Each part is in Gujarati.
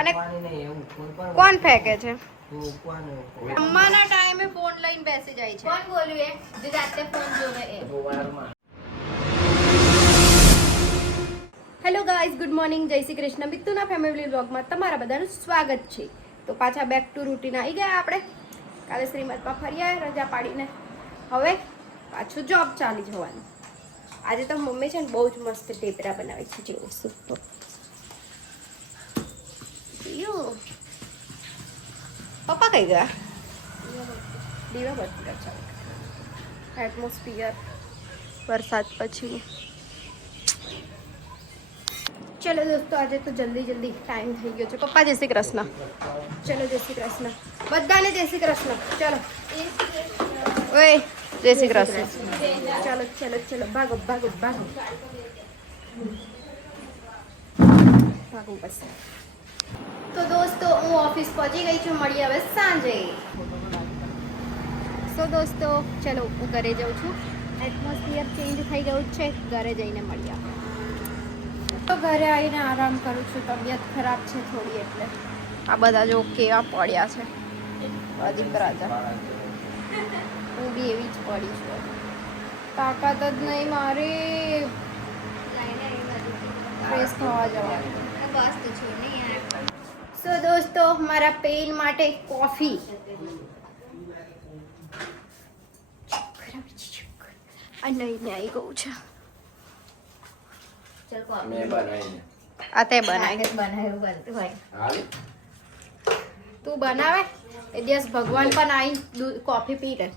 અને કોણ ફેંકે છે? અમ્માના ટાઈમે ફોન લઈને બેસી જાય છે. કોણ બોલ્યું એ જે રાતે ફોન જોવે એ? હેલો ગાઈઝ, ગુડ મોર્નિંગ, જય શ્રી કૃષ્ણ. મિત્તુના ફેમિલી વ્લોગમાં તમારા બધાનું સ્વાગત છે. તો પાછા બેક ટુ રૂટીન આવી ગયા આપણે. કાલે શ્રીમદમાં ફરી આવ્યા રજા પાડીને. હવે પાછું જોબ ચાલી જવાનું. આજે તો મમ્મી છે ને બહુ જ મસ્ત ઢેબરા બનાવે છે. જેવું સુપર પપ્પા કઈ ગયા? દીવા બત્તી ચાલુ. એટમોસ્ફિયર વરસાદ પછી. ચલો દોસ્તો, આજે તો જલ્દી ટાઈમ થઈ ગયો છે. પપ્પા જય શ્રી કૃષ્ણ. ચલો જય શ્રી કૃષ્ણ બધાને, જય શ્રી કૃષ્ણ. ચલો ઓય જય શ્રી કૃષ્ણ. ચલો ચલો ચલો, ભાગો ભાગો ભાગો ભાગો બસ. તો દોસ્તો, હું ઓફિસ પહોંચી ગઈ છું. મળીએ હવે સાંજે. સો દોસ્તો, ચલો હું ઘરે જાઉં છું. એટમોસ્ફિયર ચેન્જ થઈ ગયું છે. ઘરે જઈને મળીએ. તો ઘરે આવીને આરામ કરું છું. તબિયત ખરાબ છે થોડી, એટલે આ બધા જો કેવા પડ્યા છે. અધિક રાજા હું બી એવી જ પડી છું. તાકાત જ નહીં મારી ફ્રેશ થવા જવાની. બસ તો છો નહીં યાર. સો દોસ્તો, મારા પેઇન માટે કોફી. આ નહીં આવી ગયું છે. ચલ કોફી મેં બનાવી. આ તે બનાવી. બનાવ્યું બનતું હોય. હાલ તું બનાવે એ દિવસ ભગવાન પણ આવી કોફી પી રહે.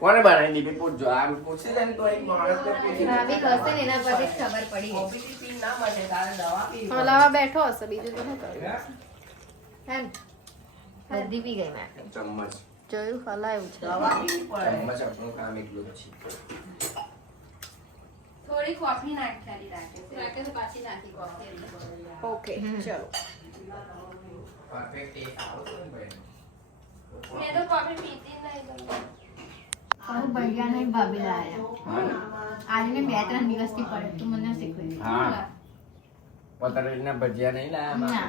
કોને બનાવી દીધી પૂછજો. આ પૂછી લે ને તો એક માણસને પૂછી લે. ભાભી હશે ને એના પરથી જ ખબર પડી ગઈ. કોફી પી ના મળે તારે દવા પી. હલાવા બેઠો હશે, બીજું તો શું કરે? હે ને? બધી પી ગઈ મેં. ચમચ જોયું, હલાયું છે. દવા પીવી પડે. ચમચ આપણું કામ એટલું જ છે. થોડી કોફી નાખી રાખે તો પાછી નાખી કોફી. ઓકે ચલો. પરફેક્ટ ટેસ્ટ આવતો ને ભાઈ. મેં તો કોફી પીતી નહીં. હું ભૈયા નહીં ભાભી લાયા. આજને 2-3 દિવસથી પડે તું મને શીખવી. હા. પતરેલના ભજીયા નહીં લાયા.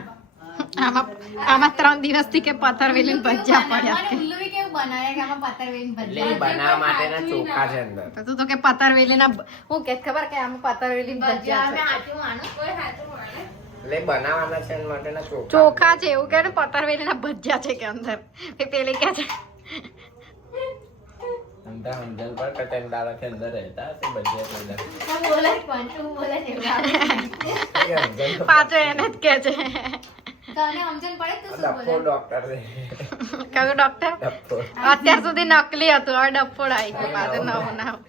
આમાં 3 દિવસથી કે પથરવેલી ભજીયા પડ્યા. મને ઉલ્લુ બી કેવું બનાવે કે આમાં પતરવેલી એટલે ભજીયા. એ બનાવવા માટેના ચોખા છે અંદર. તું તો કે પથરવેલીના હું કે ખબર કે આમાં પથરવેલી ભજીયા અમે છે. હાચું માનો કોઈ હાચું માને. એટલે બનાવવાના છે એના માટેના ચોખા. ચોખા છે એવું કે ને, પથરવેલીના ભજીયા છે કે અંદર. પેલી કે છે અંધા હંજલ પર કટેન્ડાળા કે અંદર રહેતા હશે ભજીયા પેલા. હું બોલે પણ તું બોલે છે એવું લાગે. એ હંજલ તો પાછો એને જ કે છે. તને સમજણ પડે તું શું ડફો બોલે? ડોક્ટર છે. કયું ડોક્ટર? ડફો. અત્યાર સુધી નકલી હતું, હવે ડફોડ આવી ગયું પાછું નવું નામ.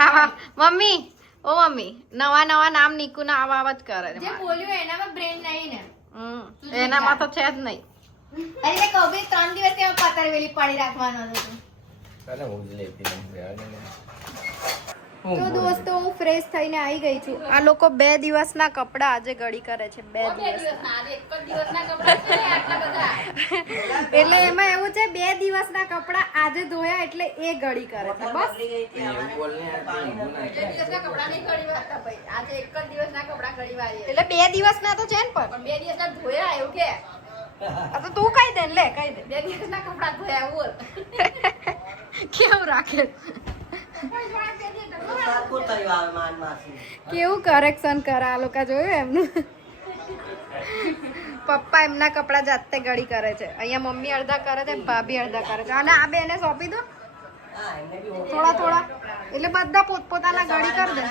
હા મમ્મી, ઓ મમ્મી, નવા નામ નીકુના આવા જ કરે છે જે મારે. બોલ્યું એનામાં બ્રેન નહીં ને. એનામાં તો છે જ નહીં. અરે તે કહું બી 3 દિવસ તેમાં પતરવેલી પાડી રાખવાનો હતો તું. તને હું જ લેતી નહીં રહેવા દે ને. તો દોસ્તો, હું ફ્રેશ થઈને આવી ગઈ છું. આ લોકો 2 દિવસના કપડા આજે ગળી કરે છે. 2 દિવસના. એક જ દિવસના કપડાં છે ને આટલા બધા. એટલે એમાં એવું છે, 2 દિવસના કપડા આજે ધોયા એટલે એ ગળી કરે છે બસ. એવું બોલ ને યાર, તું ઊંધું ના બે દિવસના કપડાં નહીં ઘડી વાળતા ભાઈ. આજે એક જ દિવસના કપડાં ઘડી વાળીએ. એટલે 2 દિવસના તો છે ને પણ. પણ 2 દિવસના ધોયા એવું કે આ તો તું કહી દે ને, લે કહી દે. 2 દિવસના કપડાં ધોયા બોલ. કેવું રાખે, કેવું કરેક્શન કરે આ લોકો, જોયું એમનું. પપ્પા એમના કપડા જાતે ગળી કરે છે. અહીંયા મમ્મી અડધા કરે છે, ભાભી અડધા કરે છે. અને આ બેને સોંપી દો થોડા. એટલે બધા પોતપોતાના ગળી કરી દે.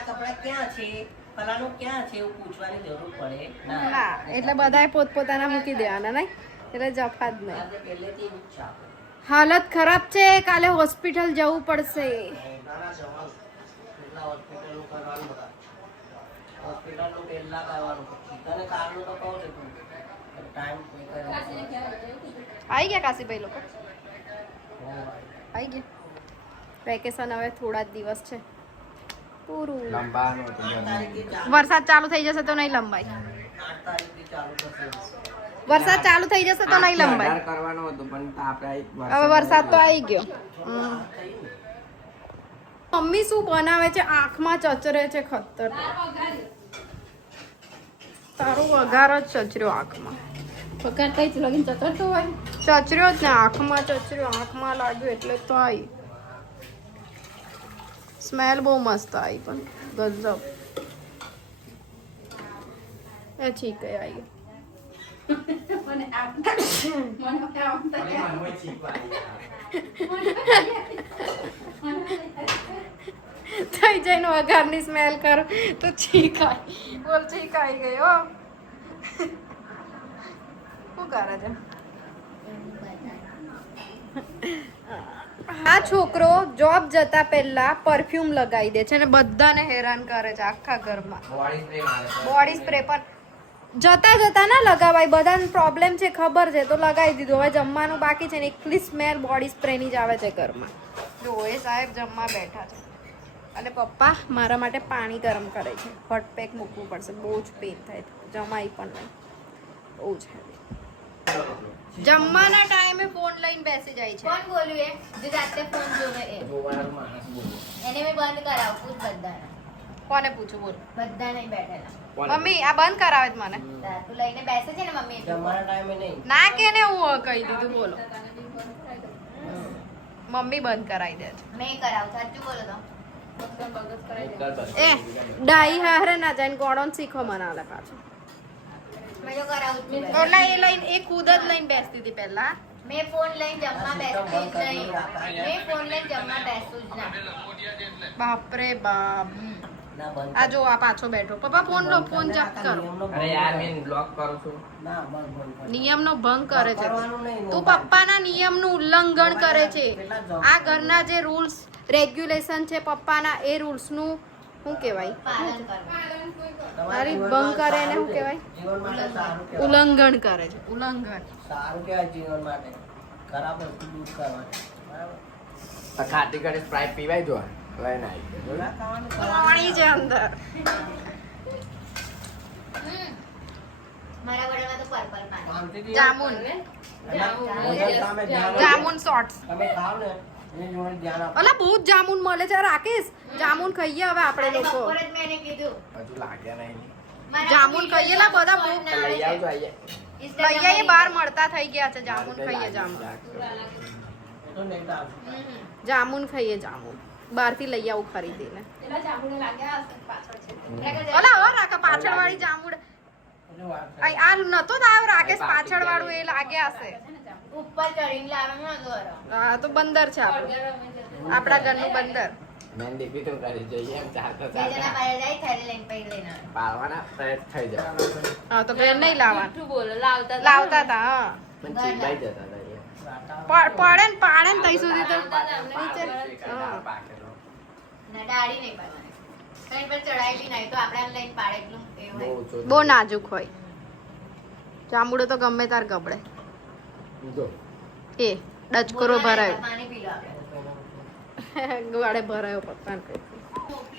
ના, એટલે બધાએ પોતપોતાના મૂકી દેવાના નહીં, એટલે જફા જ નહીં. હાલત ખરાબ છે, કાલે હોસ્પિટલ જવું પડશે. આવી ગયા કાશીભાઈ લોકો? આવી ગયા. વેકેશન હવે થોડા જ દિવસ છે પૂરું. લંબાનું હતું. વરસાદ ચાલુ થઈ જશે તો નહીં લંબાય. વરસાદ ચાલુ થઈ જશે તો નહીં લંબાય. કરવાનું હતું પણ આપણે હવે વરસાદ તો આવી ગયો. મમ્મી શું બનાવે છે? આંખમાં ચચરે છે ખતર. તારો વઘાર જ ચચર્યો આંખમાં. પકડતા જ લગીન ચતરતો હોય. ચચર્યો જ ને આંખમાં ચચર્યો આંખમાં લાગ્યું એટલે તો આવી સ્મેલ બહુ મસ્ત આવી પણ ગજબ એ ઠીક હે આવી મને આવતા મનોય છીપવા થઈ જઈને વઘારની સ્મેલ કરું તો છીક આવી બોલ છીક આવી ગઈ હો શું કરે છે આ છોકરો જોબ જતા પહેલા પરફ્યુમ લગાવી દે છે અને બધાને હેરાન કરે છે આખા ઘરમાં બોડી સ્પ્રે મારે છે. બોડી સ્પ્રે પણ જતા ના લગાવાય બધાને પ્રોબ્લેમ છે ખબર છે તો લગાવી દીધું હવે જમવાનું બાકી છે ને એકલી સ્મેલ બોડી સ્પ્રેની જ આવે છે ઘરમાં જો એ સાહેબ જમવા બેઠા છે અને પપ્પા મારા માટે પાણી ગરમ કરે છે હોટ પેક મૂકવું પડશે બહુ જ પેન થાય જમાઈ પણ નહીં બહુ જ heavy. જમવાના ટાઈમે ફોન લઈને બેસી જાય છે કોણ બોલ્યું એ જે રાતે ફોન જોવે એ જોવાનો માણસ બોલો. એને મેં બંધ કરાવું પૂછ બધાને કોને પૂછું બોલ બધા નહીં બેઠેલા કોને? મમ્મી આ બંધ કરાવે છે મને તું લઈને બેસે છે ને મમ્મી એટલું જમવાના ટાઈમે નહીં. ના કે ને હું કહી દીધું બોલો મમ્મી બંધ કરાવી દે છે મેં કરાવું સાચું બોલો તો એ ડાઈ હારે ના જઈને ગોળો શીખો મનાલે પાછું મેં તો કરાવું જ છું. એટલે એ લઈને એ ખુદ જ લઈને બેસતી હતી પહેલા મેં ફોન લઈને જમવા બેસતું જ નહીં મેં ફોન લઈને જમવા બેસતું જ ના બાપરે બાપ ના બંધ. આ જો આ પાછો બેઠો પપ્પા ફોન લો ફોન જપ્ત કરો અરે યાર મેં બ્લોક કરું છું. નિયમનો ભંગ કરે છે તું પપ્પાના નિયમનું ઉલ્લંઘન કરે છે આ ઘરના જે રૂલ્સ રેગ્યુલેશન છે પપ્પાના એ રૂલ્સનું શું કહેવાય પાલન કરવું મારી ભંગ કરે એને શું કહેવાય જીવન માટે સારું કહેવાય. ઉલ્લંઘન કરે છે ઉલ્લંઘન સારું કહેવાય જીવન માટે. ખરાબ વસ્તુ દૂર કરવાની. બરાબર? આ ખાટી કરી સ્પ્રાઇટ પીવાય જો લઈને આવી બોલા ખાવાનું પાણી છે અંદર મારા વડામાં તો પર્પલ પાણી જામુન તમે જામુન શોર્ટ્સ ખાવ ને એની જોડે ધ્યાન આપો. અલા બહુ જ જામુન મળે છે રાકેશ જામુન ખાઈએ હવે આપણે લોકો બપોરે જ મેં એને કીધું હજુ લાગ્યા નહીં. મારા જામુન ખાઈએ લા બધા બહુ ના આવે લઈ છે. આવજો આઈએ. લઈ આવીએ બહાર મળતા થઈ ગયા છે જામુન ખાઈએ જામુન તો નહીં તો આવજો. જામુન ખાઈએ જામુન બહારથી લઈ આવું ખરીદીને અલા હો રાકા પાછળ વાળી જામુન હજુ વાર છે. આ નતો જ આવ્યો રાકેશ પાછળ વાળું એ લાગ્યા હશે ઉપર ચડીને લાવવાનું હતું હરો. હા તો બંદર છે આપણું આપણા ઘરનું બંદર મેં દીપી તો કરી જઈએ એમ ચાલતા બે જણા ચાલતા બહાર જાય થેલી લઈને પૈ લઈને આવે. પાડવાના પ્રયત્ન થઈ જવાના. હા તો ઘેર નહીં લાવવાનું લાવતા હતા હા પણ ચીબાઈ જતા હતા એ. પડે ને પાડે ને તઈ સુધી તો હા. ના દાઢી નહીં પાડવાની કઈ પર ચડાઈ બી નહીં તો આપણે આમ લઈને પાડે એટલું એ બહુ હોય ઓછો બહુ નાજુક હોય જાંબુડો તો ગમે તાર ગબડે જો. એ ડચકોરો ભરાયો પાણી પી લો આપણે ગુવાડે ભરાયો પપ્પાને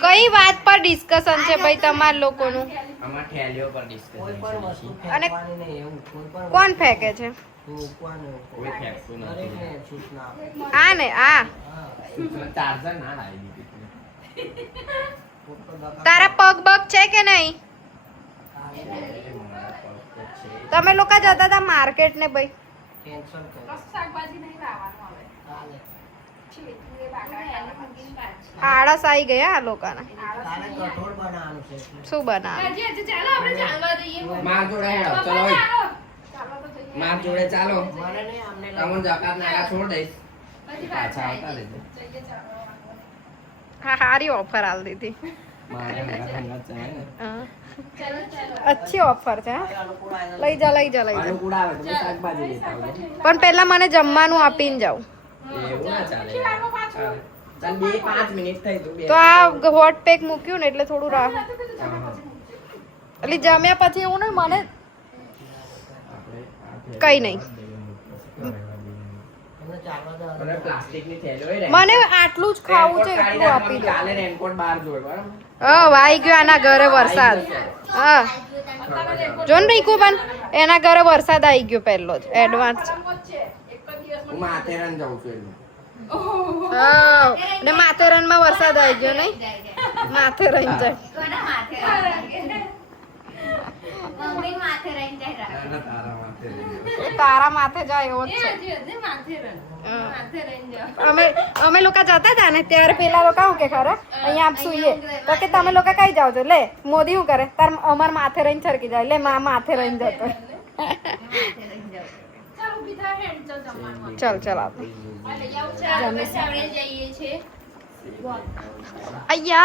કઈ વાત પર ડિસ્કશન છે ભાઈ તમારા લોકોનું આમાં ઠેલીઓ પર ડિસ્કશન અને કોણ ફેંકે છે કોઈ ફેંકતું નથી. આ ને આ ચાર્જર ના લાવી દીધી. તારા પગ બગ છે કે નહીં તમે લોકો જતા હતા માર્કેટ ને ભાઈ આળસ આવી ગયા આ લોકોને શું બનાવે માર જોડે હેડો ચલો ઓય. માર જોડે ચાલો તમને જકાત નાકા છોડ દઈશ પાછા આવતા રહેજો. હા સારી ઓફર આલ દીધી મારે હંગાત હંગાત ચાલે ને. હા. અચ્છી ઓફર છે હા. લઈ જા લઈ જા લઈ જા અનુકૂળ આવે તો મેં શાકભાજી લેતા આવજો. પણ પહેલા મને જમવાનું આપીને જાઉં એવું ના ચાલે. ચાલ 2-5 મિનિટ થઈ તો તો આ હોટ પેક મૂક્યું ને એટલે થોડું રાહ એટલે જમ્યા પછી એવું નહીં મને કઈ નહીં પ્લાસ્ટિકની થેલી હોય ને. મને આટલું જ ખાવું છે રેનકોટ એટલું આપી કાઢી દો કાલે રેનકોટ બહાર જોય બરાબર. હા વાઈ ગયો આના ઘરે વરસાદ હા જો ને રીકુબન એના ઘરે વરસાદ આવી ગયો પહેલો જ એડવાન્સ હું માથેરાન જાઉં છું એટલે. હા ને માથેરાનમાં વરસાદ આવી ગયો નહીં માથેરાન જાય કોના માથે મમ્મી માથે રહીને જાય રાખ. ના, તારા માથે રહી ગયો. એ તારા માથે જાય એવો જ છે અમે લોકો જતા હતા ને ત્યારે પેલા લોકો શું કે ખરા અહીંયા આપ સુઈએ તો કે તમે લોકો કઈ જાવ છો લે મોદી શું કરે તાર અમાર માથે રહીને છરકી જાય લે માથે રહીને જતો ચલ ચલ આપણે આપણે જઈએ છીએ અయ్యా